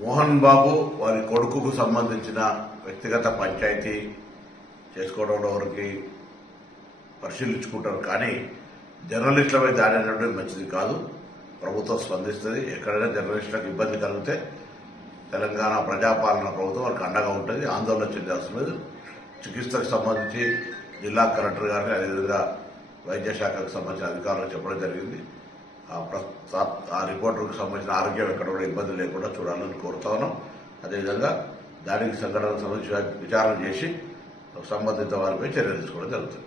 మోహన్ బాబు వారి కొడుకుకు సంబంధించిన వ్యక్తిగత పంచాయతీ చేసుకోవడంలో వారికి పరిశీలించుకుంటారు. కానీ జర్నలిస్టులపై దాడి అనేటువంటి మంచిది కాదు. ప్రభుత్వం స్పందిస్తుంది. ఎక్కడైనా జర్నలిస్టులకు ఇబ్బంది కలిగితే తెలంగాణ ప్రజాపాలన ప్రభుత్వం వారికి అండగా ఉంటుంది. ఆందోళన చెందాల్సిన లేదు. చికిత్సకు సంబంధించి జిల్లా కలెక్టర్ గారిని అదేవిధంగా వైద్య శాఖకు సంబంధించిన అధికారులకు చెప్పడం జరిగింది. ఆ రిపోర్టర్కు సంబంధించిన ఆరోగ్యం ఎక్కడ కూడా ఇబ్బంది లేకుండా చూడాలని కోరుతా ఉన్నాం. అదేవిధంగా దానికి సంఘటనకు సంబంధించి విచారణ చేసి సంబంధిత వారిపై చర్యలు తీసుకోవడం జరుగుతుంది.